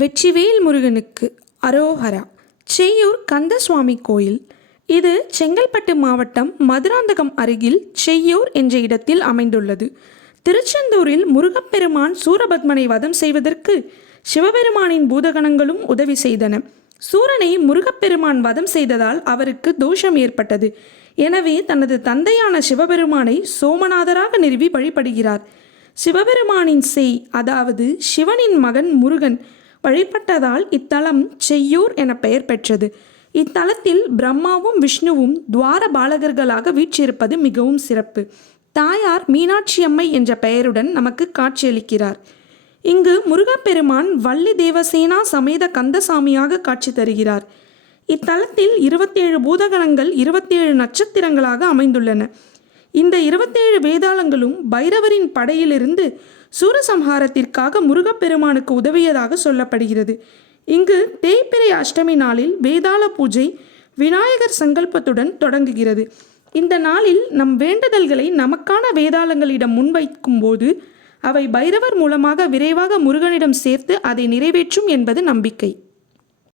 வெற்றிவேல் முருகனுக்கு அரோஹரா. செய்யூர் கந்தசுவாமி கோயில். இது செங்கல்பட்டு மாவட்டம் மதுராந்தகம் அருகில் செய்யூர் என்ற இடத்தில் அமைந்துள்ளது. திருச்செந்தூரில் முருகப்பெருமான் சூரபத்மனை வதம் செய்வதற்கு சிவபெருமானின் பூதகணங்களும் உதவி செய்தன. சூரனை முருகப்பெருமான் வதம் செய்ததால் அவருக்கு தோஷம் ஏற்பட்டது. எனவே தனது தந்தையான சிவபெருமானை சோமநாதராக நிறுவி வழிபடுகிறார். சிவபெருமானின் செய், அதாவது சிவனின் மகன் முருகன் வழிபட்டதால் இத்தலம் செய்யூர் என பெயர் பெற்றது. இத்தலத்தில் பிரம்மாவும் விஷ்ணுவும் துவார பாலகர்களாக வீற்றிருப்பது மிகவும் சிறப்பு. தாயார் மீனாட்சி அம்மை என்ற பெயருடன் நமக்கு காட்சியளிக்கிறார். இங்கு முருகப்பெருமான் வள்ளி தேவசேனா சமேத கந்தசாமியாக காட்சி தருகிறார். இத்தலத்தில் 27 பூதகணங்கள் 27 நட்சத்திரங்களாக அமைந்துள்ளன. இந்த 27 வேதாளங்களும் பைரவரின் படையிலிருந்து சூரசம்ஹாரத்திற்காக முருகப்பெருமானுக்கு உதவியதாக சொல்லப்படுகிறது. இங்கு தேய்பிறை அஷ்டமி நாளில் வேதாள பூஜை விநாயகர் சங்கல்பத்துடன் தொடங்குகிறது. இந்த நாளில் நம் வேண்டுதல்களை நமக்கான வேதாளங்களிடம் முன்வைக்கும் போது அவை பைரவர் மூலமாக விரைவாக முருகனிடம் சேர்த்து அதை நிறைவேற்றும் என்பது நம்பிக்கை.